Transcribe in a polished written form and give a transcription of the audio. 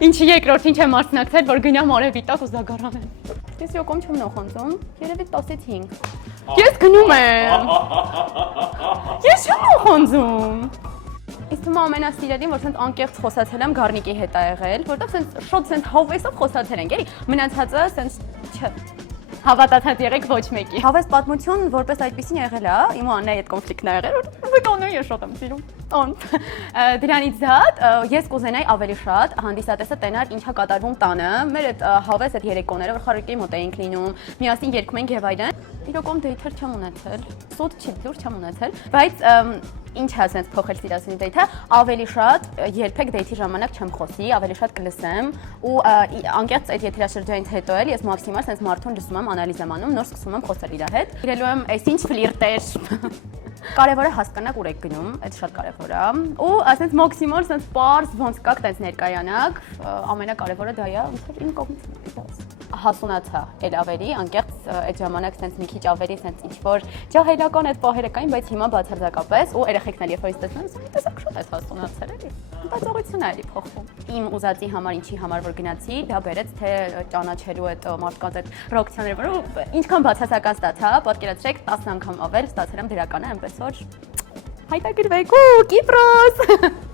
Ինչի երկրորդ ինչ եմ մասնակցել, որ գնամ արևի տակ ու զագարանեմ։ Ես յոկոմ չեմ նոխանձում, երևի 15։ Ես գնում եմ։ Ես չեմ նոխանձում։ Իսկ թվում է ամենասիրելին, որ սենց անկեղծ խոսացել եմ Գառնիկի հետ ա եղել, որտեղ սենց շոտ սենց հավեսով խոսացել ենք, էլի, մնացածը սենց չէ։ Հավատացած եղեք ոչ մեկի։ Հավես պատմություն որպես այդպեսին եղել է, իմ ու Աննայի հետ կոնֆլիկտն ա եղել, որ կանոն ես շատ եմ սիրում։ Դրանից զատ ես կուզենայի ավելի շատ հանդիսատեսը տենար ինչա կատարվում տանը, մեր այդ հավես այդ երեկոները, որ խարույկի մոտ էինք լինում, միասին երգում ենք եւ այլն։ Իրոքում դեյթեր չեմ ունեցել, սոտ չի լուր չեմ ունեցել, բայց ինչ է ասենց փոխել սիրասիրի դեյթը, ավելի շատ երբեք դեյթի ժամանակ չեմ խոսի, ավելի շատ կլսեմ ու անկեղծ այդ եթերաշրջանից հետո էլ ես մաքսիմալ ասենց մարդուն լսում եմ, անալիզ եմ անում, նոր սկսում եմ խոսել իր հետ։ Իրելու եմ, այս ինչ ֆլիրտ էր։ Կարևորը հասկանաք ուր եք գնում, այդ շատ կարևոր է։ Ու ասենց մաքսիմալ ասենց պարզ ոնց կաք տենց ներկայանաք, ամենակարևորը դա է, ոնց որ իմ կողմից հասունացա էլ ավելի, անկեղծ այդ ժամանակ սենց մի քիչ ավելի սենց ինչ-որ ջահելական այդ պահերը կային, բայց հիմա բացարձակապես ու երեխեքն էլ երբ որ տեսնում, տեսակ շուտ ես հասունացել էլի։ Մտածողությունն է էլի փոխվում։ Իմ ուզածի համար, ինչի համար որ գնացի, դա բերեց թե ճանաչելու այդ մարդկանց այդ ռեակցիաները, որ ինչքան բացասական ստացա, պատկերացրեք 10 անգամ ավել ստացել եմ դրականը, այնպես որ հայտագրվեք ու Կիպրոս։